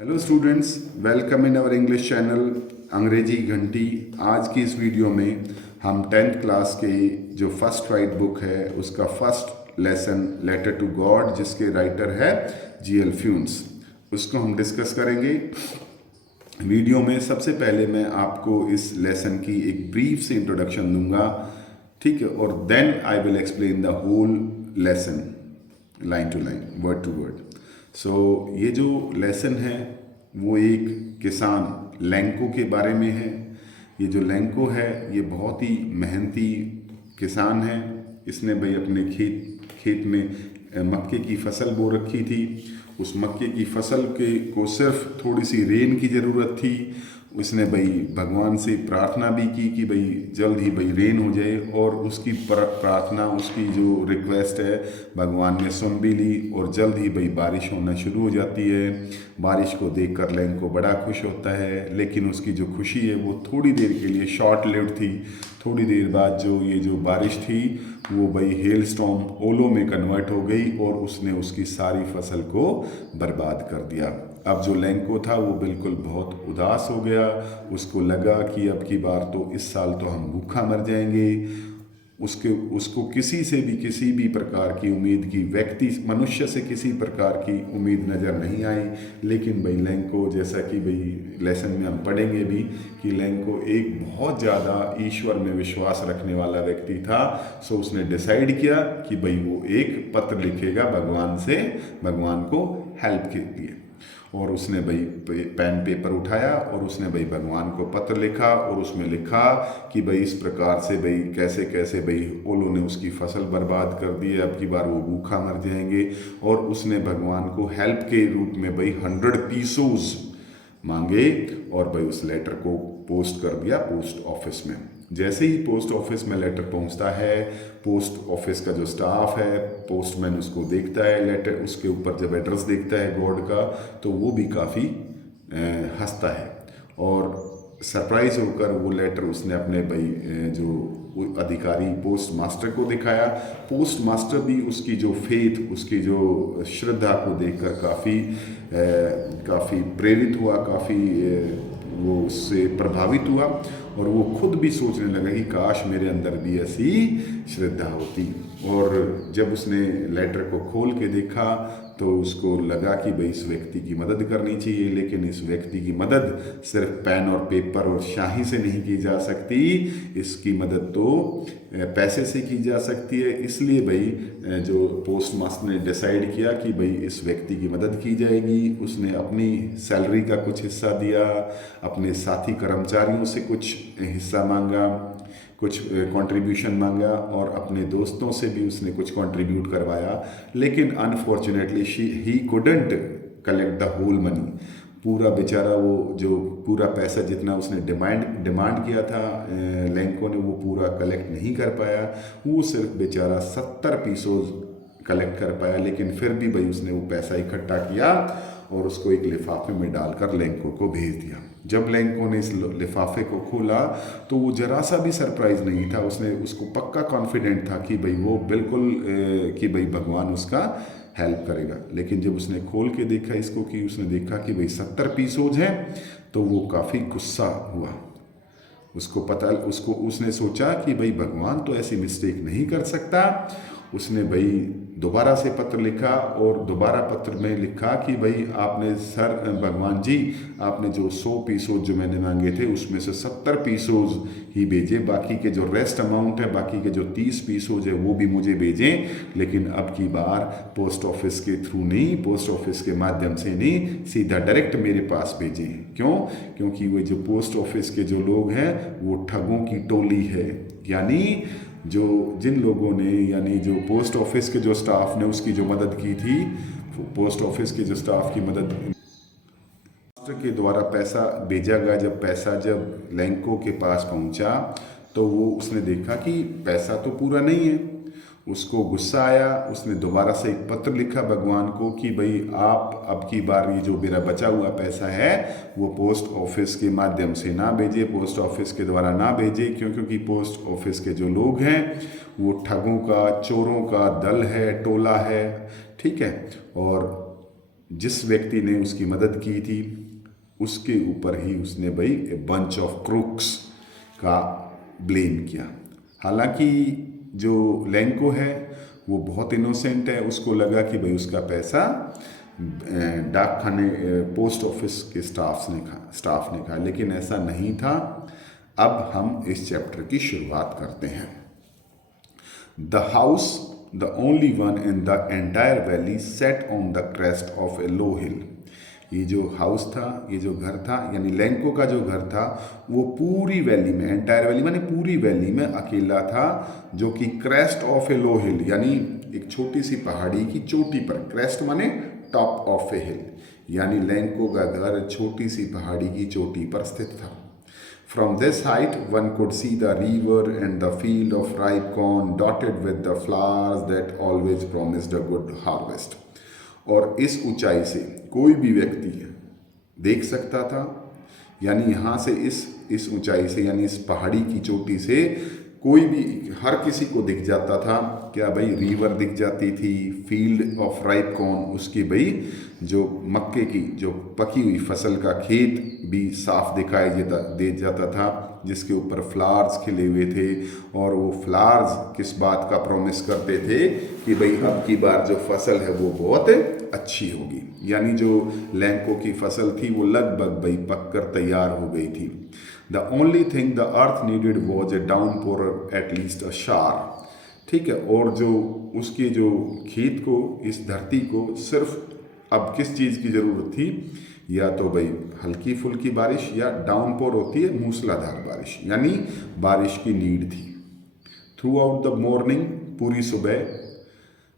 Hello students, welcome in our English channel Angrezi Ghanti. आज की इस वीडियो में हम 10th क्लास के जो फर्स्ट राइट बुक है उसका first lesson letter to God, जिसके राइटर है जी.एल. फ्यून्स, उसको हम डिस्कस करेंगे। वीडियो में सबसे पहले मैं आपको इस लेसन की एक ब्रीफ से इंट्रोडक्शन दूंगा, ठीक है, और then I will explain the whole lesson line to line, word to word. So ये जो लेसन है वो एक किसान लैंको के बारे में है। ये जो लैंको है ये बहुत ही मेहनती किसान है। इसने भाई अपने खेत में मक्के की फसल बो रखी थी। उस मक्के की फसल को सिर्फ थोड़ी सी रेन की ज़रूरत थी। उसने भाई भगवान से प्रार्थना भी की कि भाई जल्द ही भाई रेन हो जाए, और उसकी प्रार्थना, उसकी जो रिक्वेस्ट है भगवान ने सुन भी ली, और जल्द ही भाई बारिश होना शुरू हो जाती है। बारिश को देखकर लैंको बड़ा खुश होता है, लेकिन उसकी जो खुशी है वो थोड़ी देर के लिए शॉर्ट लिव्ड थी। थोड़ी देर बाद ये जो बारिश थी वो भाई हेल स्टॉर्म, ओलों में कन्वर्ट हो गई, और उसने उसकी सारी फसल को बर्बाद कर दिया। अब जो लैंको था वो बिल्कुल बहुत उदास हो गया। उसको लगा कि अब की बार तो इस साल तो हम भूखा मर जाएंगे। उसको किसी भी प्रकार की उम्मीद की मनुष्य से किसी प्रकार की उम्मीद नज़र नहीं आई। लेकिन भाई लैंको, जैसा कि भाई लेसन में हम पढ़ेंगे भी, कि लैंको एक बहुत ज़्यादा ईश्वर में विश्वास रखने वाला व्यक्ति था। सो उसने डिसाइड किया कि भाई वो एक पत्र लिखेगा भगवान से, भगवान को हेल्प के लिए। और उसने भाई पेन पेपर उठाया और उसने भाई भगवान को पत्र लिखा, और उसमें लिखा कि भाई इस प्रकार से भाई कैसे कैसे भाई ओलों ने उसकी फसल बर्बाद कर दी है, अब की बार वो भूखा मर जाएंगे। और उसने भगवान को हेल्प के रूप में भाई 100 पीसोज मांगे, और भाई उस लेटर को पोस्ट कर दिया पोस्ट ऑफिस में। जैसे ही पोस्ट ऑफिस में लेटर पहुंचता है, पोस्ट ऑफिस का जो स्टाफ है, पोस्टमैन उसको देखता है, लेटर उसके ऊपर जब एड्रेस देखता है गॉड का, तो वो भी काफ़ी हंसता है, और सरप्राइज होकर वो लेटर उसने अपने भाई जो अधिकारी पोस्ट मास्टर को दिखाया। पोस्ट मास्टर भी उसकी जो फेथ, उसकी जो श्रद्धा को देखकर काफ़ी प्रेरित हुआ, वो उससे प्रभावित हुआ, और वो खुद भी सोचने लगा कि काश मेरे अंदर भी ऐसी श्रद्धा होती। और जब उसने लेटर को खोल के देखा तो उसको लगा कि भाई इस व्यक्ति की मदद करनी चाहिए, लेकिन इस व्यक्ति की मदद सिर्फ पेन और पेपर और शाही से नहीं की जा सकती। इसकी मदद तो पैसे से की जा सकती है। इसलिए भाई जो पोस्ट मास्टर ने डिसाइड किया कि भाई इस व्यक्ति की मदद की जाएगी। उसने अपनी सैलरी का कुछ हिस्सा दिया, अपने साथी कर्मचारियों से कुछ हिस्सा मांगा, कुछ कंट्रीब्यूशन मांगा, और अपने दोस्तों से भी उसने कुछ कंट्रीब्यूट करवाया। लेकिन unfortunately he couldn't collect the whole money. पूरा बेचारा वो जो पूरा पैसा जितना उसने डिमांड किया था लैंको ने, वो पूरा कलेक्ट नहीं कर पाया। वो सिर्फ बेचारा 70 पीसोज कलेक्ट कर पाया। लेकिन फिर भी भाई उसने वो पैसा इकट्ठा किया और उसको एक लिफाफे में डालकर लैंको को भेज दिया। जब लैंको ने इस लिफाफे को खोला तो वो जरा सा भी सरप्राइज नहीं था। उसको पक्का कॉन्फिडेंट था कि भाई वो बिल्कुल कि भाई भगवान उसका हेल्प करेगा। लेकिन जब उसने खोल के देखा इसको, कि उसने देखा कि भाई 70 पीसोज हैं, तो वो काफ़ी गुस्सा हुआ। उसने सोचा कि भाई भगवान तो ऐसी मिस्टेक नहीं कर सकता। उसने भाई दोबारा से पत्र लिखा, और दोबारा पत्र में लिखा कि भाई आपने भगवान जी, आपने जो 100 पीसोज जो मैंने मांगे थे उसमें से 70 पीसोज ही भेजे, बाकी के जो रेस्ट अमाउंट है, बाकी के जो 30 पीसोज है वो भी मुझे भेजें। लेकिन अब की बार पोस्ट ऑफिस के थ्रू नहीं, पोस्ट ऑफिस के माध्यम से नहीं, सीधा डायरेक्ट मेरे पास भेजें। क्यों? क्योंकि वो जो पोस्ट ऑफिस के जो लोग हैं वो ठगों की टोली है। यानी जिन लोगों ने, यानी जो पोस्ट ऑफिस के जो स्टाफ ने उसकी जो मदद की थी, पोस्ट ऑफिस के जो स्टाफ की मदद मास्टर के द्वारा पैसा भेजा गया। जब लैंको के पास पहुंचा तो उसने देखा कि पैसा तो पूरा नहीं है। उसको गुस्सा आया। उसने दोबारा से एक पत्र लिखा भगवान को कि भाई आप अब की बार ये जो मेरा बचा हुआ पैसा है वो पोस्ट ऑफिस के माध्यम से ना भेजे, पोस्ट ऑफिस के द्वारा ना भेजे। क्योंकि पोस्ट ऑफिस के जो लोग हैं वो ठगों का, चोरों का दल है, टोला है, ठीक है। और जिस व्यक्ति ने उसकी मदद की थी उसके ऊपर ही उसने भाई ए बंच ऑफ क्रूक्स का ब्लेम किया। हालांकि जो लेंको है वो बहुत इनोसेंट है, उसको लगा कि भाई उसका पैसा डाक खाने पोस्ट ऑफिस के स्टाफ ने खा, लेकिन ऐसा नहीं था। अब हम इस चैप्टर की शुरुआत करते हैं। The house, the only one in the entire valley, set on the crest of a low hill. ये जो हाउस था, ये जो घर था, यानी लेंको का जो घर था, वो पूरी वैली में, एंटायर वैली माने पूरी वैली में अकेला था, जो कि क्रेस्ट ऑफ ए लो हिल, यानी एक छोटी सी पहाड़ी की चोटी पर, क्रेस्ट माने टॉप ऑफ ए हिल, यानी लेंको का घर छोटी सी पहाड़ी की चोटी पर स्थित था। From this height, one could see the river and the field of ripe corn dotted with the flowers that always promised a good harvest. और इस ऊंचाई से कोई भी व्यक्ति देख सकता था, यानी यहाँ से इस ऊंचाई से, यानी इस पहाड़ी की चोटी से कोई भी, हर किसी को दिख जाता था। क्या भाई? रिवर दिख जाती थी, फील्ड ऑफ राइप कॉर्न, उसकी भाई जो मक्के की जो पकी हुई फसल का खेत भी साफ दिखाई दे जाता था, जिसके ऊपर फ्लावर्स खिले हुए थे। और वो फ्लावर्स किस बात का प्रॉमिस करते थे कि भाई अब की बार जो फसल है वो बहुत अच्छी होगी। यानी जो लेंको की फसल थी वो लगभग भाई पककर तैयार हो गई थी। The only thing the earth needed was a downpour, at least a shower. ठीक है, और जो उसके जो खेत को, इस धरती को सिर्फ अब किस चीज़ की ज़रूरत थी? या तो भाई हल्की फुल्की बारिश, या डाउनपोर होती है मूसलाधार बारिश, यानी बारिश की नीड थी। थ्रू आउट द मॉर्निंग, पूरी सुबह,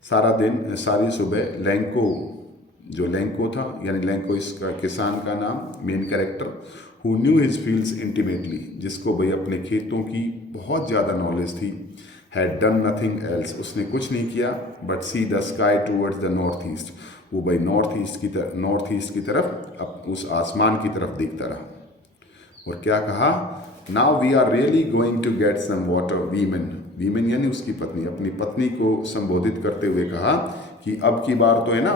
सारा दिन, सारी सुबह लेंको, जो लेंको था, यानी लेंको इसका किसान का नाम, main character, who knew his fields intimately, जिसको भाई अपने खेतों की बहुत ज़्यादा नॉलेज थी, हैड डन नथिंग एल्स, उसने कुछ नहीं किया, but see the sky towards the north east, वो भाई नॉर्थ ईस्ट की तरफ, अब उस आसमान की तरफ देखता रहा। और क्या कहा? Now we are really going to get some water. Women यानी उसकी पत्नी, अपनी पत्नी को संबोधित करते हुए कहा कि अब की बार तो है ना,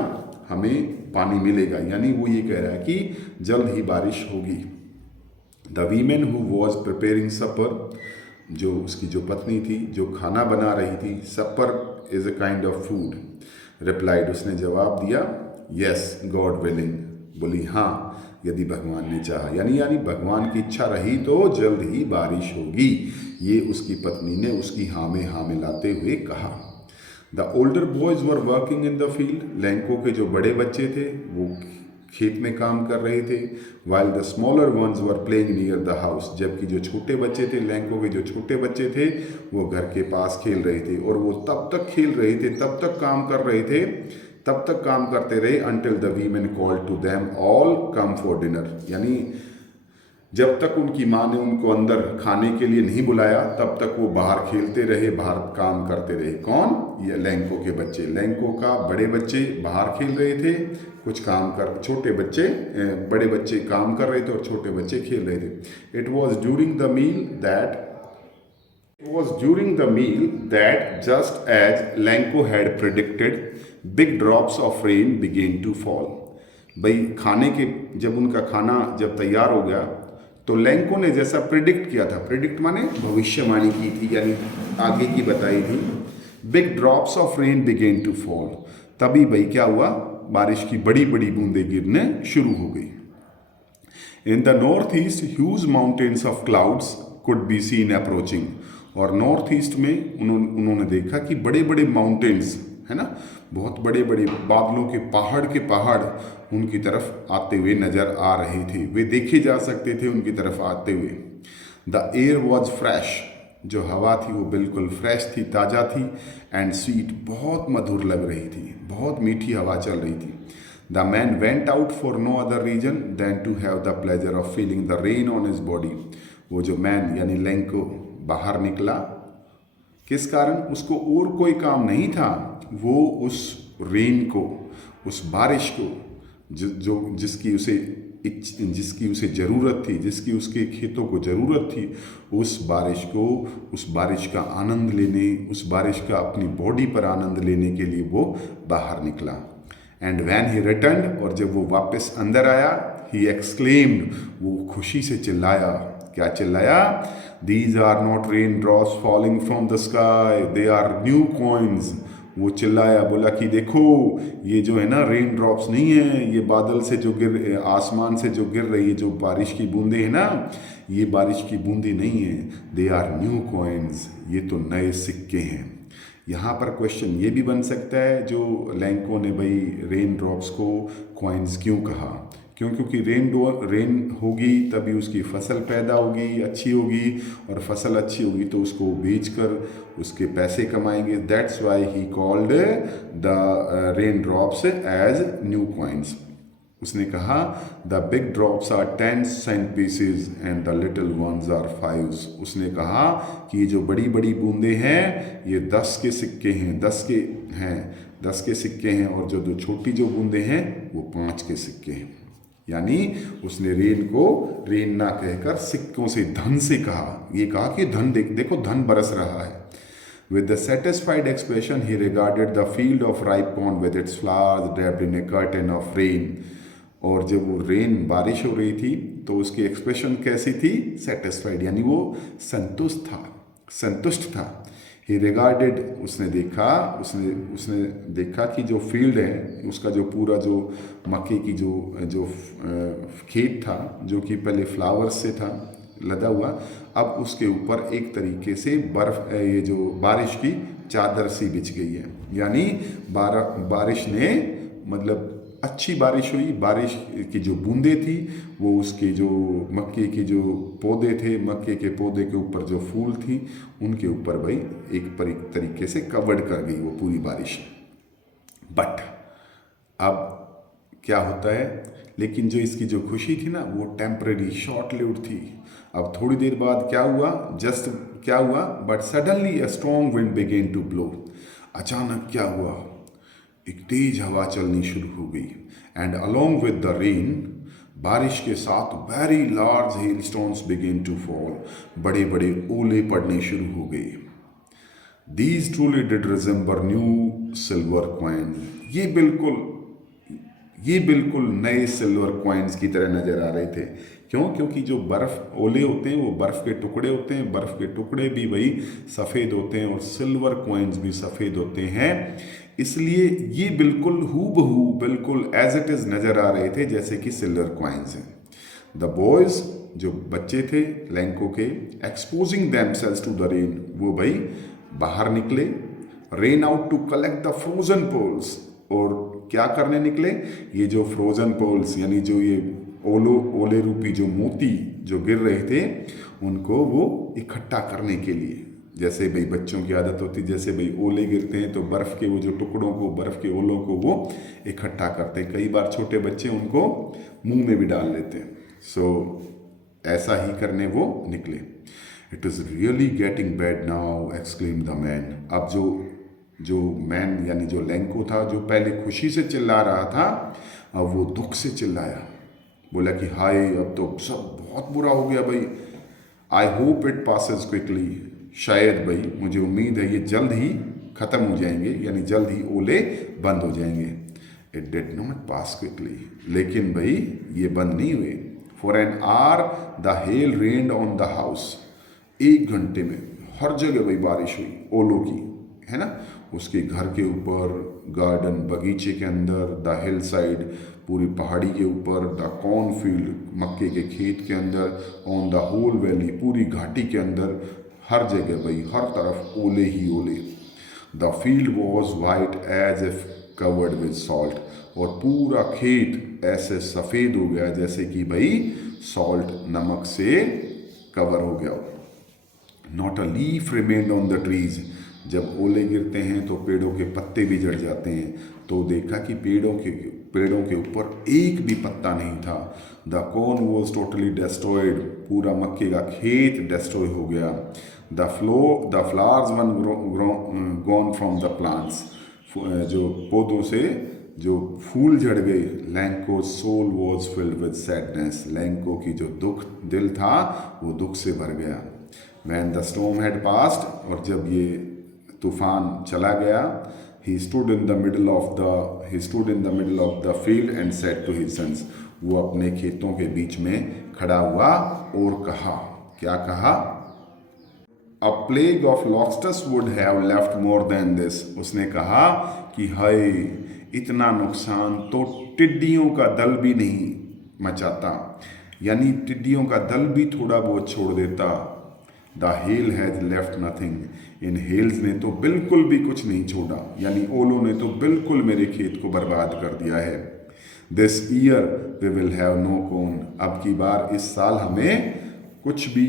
हमें पानी मिलेगा, यानी वो ये कह रहा है कि जल्द ही बारिश होगी। The women who was preparing supper, जो उसकी जो पत्नी थी, जो खाना बना रही थी, supper is a kind of food, replied, उसने जवाब दिया, यस गॉड विलिंग, बोली हाँ यदि भगवान ने चाहा, यानी भगवान की इच्छा रही तो जल्द ही बारिश होगी। ये उसकी पत्नी ने उसकी हाँ में मिलाते हुए कहा। The older boys were working in the field, Lanco के जो बड़े बच्चे थे वो खेत में काम कर रहे थे। While the smaller ones were playing near the house, जबकि जो छोटे बच्चे थे, लेंको के जो छोटे बच्चे थे, वो घर के पास खेल रहे थे। और वो तब तक खेल रहे थे, तब तक काम कर रहे थे, तब तक काम करते रहे, until the women called to them all come for dinner, यानी जब तक उनकी माँ ने उनको अंदर खाने के लिए नहीं बुलाया, तब तक वो बाहर खेलते रहे, बाहर काम करते रहे। कौन? ये लेंको के बच्चे, लेंको का बड़े बच्चे बाहर खेल रहे थे, कुछ काम कर, छोटे बच्चे, बड़े बच्चे काम कर रहे थे और छोटे बच्चे खेल रहे थे। It was during the meal that just as Lencho had predicted, big drops of rain began to fall. भाई खाने के, जब उनका खाना जब तैयार हो गया, तो लेंको ने जैसा प्रिडिक्ट किया था, प्रिडिक्ट माने भविष्यवाणी की थी, यानी आगे की बताई थी, big drops of rain began to fall, तभी भाई क्या हुआ? बारिश की बड़ी बड़ी बूंदें गिरने शुरू हो गई। In the north east huge mountains of clouds could be seen approaching, और नॉर्थ ईस्ट में उन्होंने देखा कि बड़े बड़े माउंटेन्स है ना, बहुत बड़े बड़े बादलों के पहाड़ उनकी तरफ आते हुए नजर आ रहे थे, वे देखे जा सकते थे उनकी तरफ आते हुए। द एयर वॉज फ्रेश, जो हवा थी वो बिल्कुल फ्रेश थी, ताज़ा थी, एंड स्वीट, बहुत मधुर लग रही थी, बहुत मीठी हवा चल रही थी। The man went out for no other reason than to have the pleasure of feeling the rain on his body. वो जो मैन यानी लेंको बाहर निकला, किस कारण? उसको और कोई काम नहीं था, वो उस रेन को, उस बारिश को, जिसकी उसे ज़रूरत थी, जिसकी उसके खेतों को ज़रूरत थी, उस बारिश का आनंद लेने, उस बारिश का अपनी बॉडी पर आनंद लेने के लिए वो बाहर निकला। एंड वैन ही रिटर्न, और जब वो वापस अंदर आया, ही एक्सक्लेम्ड, वो खुशी से चिल्लाया। क्या चिल्लाया? These are not rain drops falling from the sky, they are new coins. वो चिल्लाया, बोला कि देखो ये जो है ना रेन ड्रॉप्स नहीं है, ये बादल से जो आसमान से जो गिर रही है, जो बारिश की बूंदें हैं ना, ये बारिश की बूंदें नहीं है, दे आर न्यू कॉइन्स, ये तो नए सिक्के हैं। यहाँ पर क्वेश्चन ये भी बन सकता है, जो लैंको ने भाई रेन ड्रॉप्स को कॉइन्स क्यों कहा? क्योंकि रेन होगी तभी उसकी फसल पैदा होगी, अच्छी होगी, और फसल अच्छी होगी तो उसको बेचकर उसके पैसे कमाएंगे। That's why he called the rain drops as new coins. उसने कहा the big drops are 10 cent pieces and the little ones are 5। उसने कहा कि जो बड़ी बड़ी बूंदें हैं ये 10 के सिक्के हैं, 10 के सिक्के हैं, और जो छोटी जो बूंदें हैं वो 5 के सिक्के हैं। यानी उसने रेन को रेन ना कहकर सिक्कों से, धन से कहा। ये कहा कि धन देखो धन बरस रहा है। With the satisfied expression, he regarded the field of ripe corn with its flowers draped in a curtain of rain. और जब वो रेन बारिश हो रही थी तो उसकी एक्सप्रेशन कैसी थी? सेटिस्फाइड, यानी वो संतुष्ट था। ही रिगार्डेड, उसने देखा कि जो फील्ड है उसका जो पूरा जो मक्के की जो खेत था, जो कि पहले फ्लावर्स से था लदा हुआ, अब उसके ऊपर एक तरीके से बर्फ, ये जो बारिश की चादर सी बिछ गई है। यानी बारिश ने, मतलब अच्छी बारिश हुई, बारिश की जो बूंदें थी वो उसके जो मक्के के जो पौधे थे, मक्के के पौधे के ऊपर जो फूल थी उनके ऊपर भाई एक तरीके से कवर्ड कर गई वो पूरी बारिश। बट अब क्या होता है, लेकिन जो इसकी जो खुशी थी ना वो टेम्परेरी, शॉर्ट लिव्ड थी। अब थोड़ी देर बाद क्या हुआ, but suddenly a strong wind began to blow. अचानक क्या हुआ, एक तेज हवा चलनी शुरू हो गई। And along with the rain, बारिश के साथ very large hail stones began to fall, बड़े बड़े ओले पड़ने शुरू हो गए। These truly did resemble new silver coin. ये बिल्कुल नए सिल्वर कॉइन्स की तरह नजर आ रहे थे। क्यों? क्योंकि जो ओले होते हैं वो बर्फ के टुकड़े होते हैं, बर्फ के टुकड़े भी वही सफ़ेद होते हैं और सिल्वर कॉइन्स भी सफ़ेद होते हैं। इसलिए ये बिल्कुल हूबहू, बिल्कुल एज इट इज़ नज़र आ रहे थे जैसे कि सिल्वर कॉइन्स हैं। द बॉयज़, जो बच्चे थे लैंको के, exposing themselves to the rain, वो भाई बाहर निकले, ran out to collect the frozen pearls, और क्या करने निकले, ये जो फ्रोजन पोल्स यानी जो ये ओले रूपी जो मोती जो गिर रहे थे उनको वो इकट्ठा करने के लिए। जैसे भाई बच्चों की आदत होती है, जैसे भाई ओले गिरते हैं तो बर्फ़ के वो जो टुकड़ों को, बर्फ़ के ओलों को वो इकट्ठा करते हैं। कई बार छोटे बच्चे उनको मुंह में भी डाल लेते हैं। सो ऐसा ही करने वो निकले। It is really getting bad now, exclaim the man. अब जो मैन यानी जो लैंको था, जो पहले खुशी से चिल्ला रहा था, अब वो दुख से चिल्लाया। बोला कि हाय, अब तो सब बहुत बुरा हो गया भाई। I hope it passes quickly, शायद भाई मुझे उम्मीद है ये जल्द ही ख़त्म हो जाएंगे, यानी जल्द ही ओले बंद हो जाएंगे। It did not pass quickly, लेकिन भाई ये बंद नहीं हुए। For an hour the hell rained on the house. 1 घंटे में हर जगह भाई बारिश हुई ओलों की, है ना, उसके घर के ऊपर, गार्डन बगीचे के अंदर, द हिल साइड पूरी पहाड़ी के ऊपर, द कॉर्न फील्ड मक्के के खेत के अंदर, ऑन द होल वैली पूरी घाटी के अंदर, हर जगह भाई हर तरफ ओले ही ओले। The field was white as if covered with salt, और पूरा खेत ऐसे सफ़ेद हो गया जैसे कि भाई सॉल्ट, नमक से कवर हो गया। Not a leaf remained on the trees. जब ओले गिरते हैं तो पेड़ों के पत्ते भी झड़ जाते हैं, तो देखा कि पेड़ों के ऊपर एक भी पत्ता नहीं था। The corn was totally destroyed, पूरा मक्के का खेत डिस्ट्रॉय हो गया। The flowers were gone from the plants, जो पौधों से जो फूल झड़ गए। Lencho soul was filled with sadness, Lencho की जो दिल था वो दुख से भर गया। When the storm had passed, और जब ये तूफान चला गया, he stood in the middle of the field and said to his sons, वो अपने खेतों के बीच में खड़ा हुआ और कहा, क्या कहा? A plague of locusts would have left more than this. उसने कहा कि हाय, इतना नुकसान तो टिड्डियों का दल भी नहीं मचाता, यानी टिड्डियों का दल भी थोड़ा बहुत छोड़ देता। The hail has left nothing, इन हेल्स ने तो बिल्कुल भी कुछ नहीं छोड़ा, यानी ओलों ने तो बिल्कुल मेरे खेत को बर्बाद कर दिया है। This year we will have no corn, अब की बार इस साल हमें कुछ भी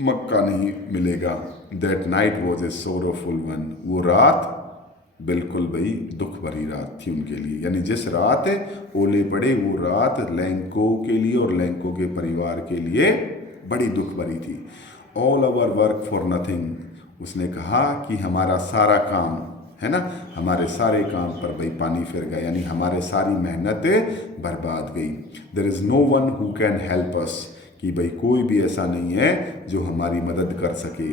मक्का नहीं मिलेगा। That night was a sorrowful one, वो रात बिल्कुल भाई दुख भरी रात थी उनके लिए, यानी जिस रात ओले पड़े वो रात लैंको के लिए और लैंको के परिवार के लिए बड़ी दुख भरी थी। All our work for nothing, उसने कहा कि हमारा सारा काम है ना, हमारे सारे काम पर भाई पानी फिर गया, यानी हमारे सारी मेहनत बर्बाद गई। There is no one who can help us, कि भाई कोई भी ऐसा नहीं है जो हमारी मदद कर सके।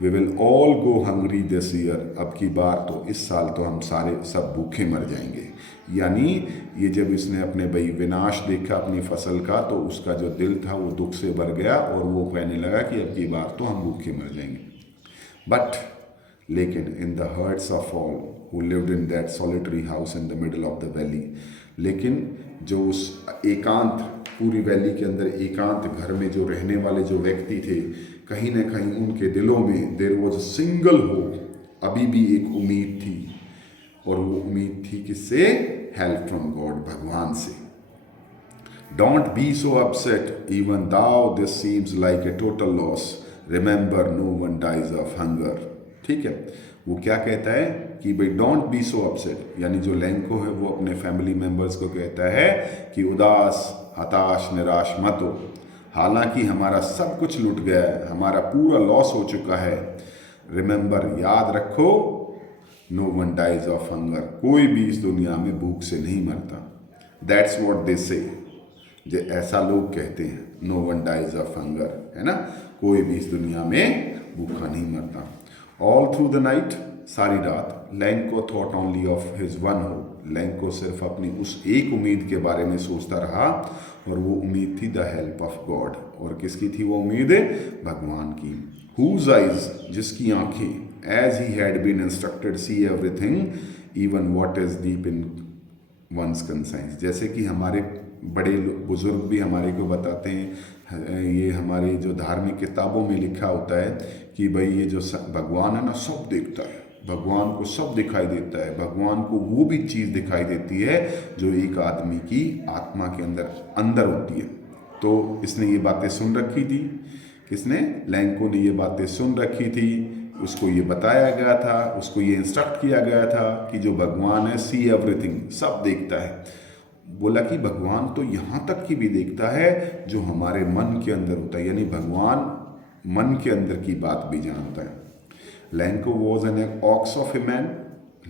We will all go hungry this year, अब की बार तो इस साल तो हम सारे सब भूखे मर जाएंगे। यानी ये जब इसने अपने भाई विनाश देखा अपनी फसल का, तो उसका जो दिल था वो दुख से भर गया और वो कहने लगा कि अब की बार तो हम भूखे मर जाएंगे। बट लेकिन in the hearts of all who lived in that solitary house in the middle of the valley, लेकिन जो उस एकांत पूरी वैली के अंदर एकांत घर में जो रहने वाले जो व्यक्ति थे, कहीं ना कहीं उनके दिलों में there was a single hope, अभी भी एक उम्मीद थी, और वो उम्मीद थी किससे? हेल्प फ्रॉम गॉड, भगवान से। Don't be so upset even though this seems like a total loss, remember no one dies of hunger. ठीक है, वो क्या कहता है कि भाई डोंट बी सो अपसेट, यानी जो लैंको है वो अपने फैमिली मेम्बर्स को कहता है कि उदास, हताश, निराश मत हो, हालांकि हमारा सब कुछ लुट गया है, हमारा पूरा लॉस हो चुका है। रिमेंबर, याद रखो, no one dies of hunger, कोई भी इस दुनिया में भूख से नहीं मरता। दैट्स व्हाट दे से, जो ऐसा लोग कहते हैं, no one dies of hunger, है ना, कोई भी इस दुनिया में भूखा नहीं मरता। ऑल थ्रू द नाइट, सारी रात, Lanco thought only of his one hope, Lanco सिर्फ अपनी उस एक उम्मीद के बारे में सोचता रहा, और वो उम्मीद थी द हेल्प ऑफ गॉड। और किसकी थी वो उम्मीद? भगवान की। हुज आइज, जिसकी आंखें, as he had been instructed see everything even what is deep in one's conscience, जैसे कि हमारे बड़े बुजुर्ग भी हमारे को बताते हैं, ये हमारे जो धार्मिक किताबों में लिखा होता है कि भाई ये जो भगवान है ना, सब देखता है, भगवान को सब दिखाई देता है, भगवान को वो भी चीज़ दिखाई देती है जो एक आदमी की आत्मा के अंदर होती है। तो इसने ये बातें सुन रखी थी, किसने? लैंको ने ये बातें सुन रखी थी, उसको ये बताया गया था, उसको ये इंस्ट्रक्ट किया गया था कि जो भगवान है सी एवरीथिंग, सब देखता है। बोला कि भगवान तो यहाँ तक की भी देखता है जो हमारे मन के अंदर होता है, यानी भगवान मन के अंदर की बात भी जानता है। Lanco was an ox of a man,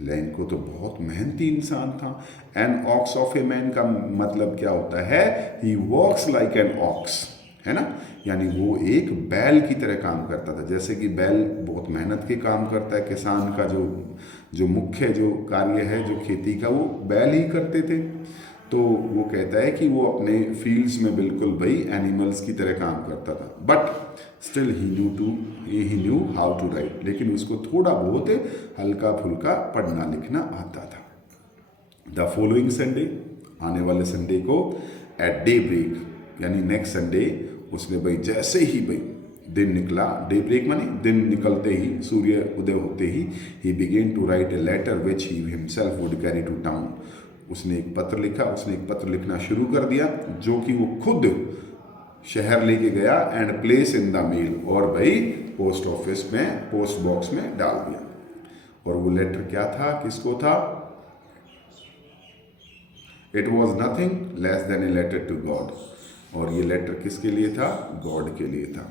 Lanco तो बहुत मेहनती इंसान था। An ox of a man का मतलब क्या होता है? ही वॉक्स लाइक एन ऑक्स, है ना, यानी वो एक बैल की तरह काम करता था। जैसे कि बैल बहुत मेहनत के काम करता है, किसान का जो मुख्य जो कार्य है जो खेती का, वो बैल ही करते थे। तो वो कहता है कि वो अपने फील्ड्स में बिल्कुल भाई एनिमल्स की तरह काम करता था। But still he knew how to write, लेकिन उसको थोड़ा बहुत हल्का फुल्का पढ़ना लिखना आता था। द फॉलोइंग संडे, आने वाले संडे को, एट डे ब्रेक, यानी नेक्स्ट संडे, उसने भाई जैसे ही भाई दिन निकला, डे ब्रेक माने दिन निकलते ही, सूर्य उदय होते ही began to write a letter which he himself would carry to town, उसने एक पत्र लिखा, उसने एक पत्र लिखना शुरू कर दिया जो कि वो खुद शहर लेके गया and place in the mail, और भाई पोस्ट ऑफिस में, पोस्ट बॉक्स में डाल दिया। और वो लेटर क्या था, किसको था? It was nothing less than a letter to God, और ये लेटर किसके लिए था? गॉड के लिए था।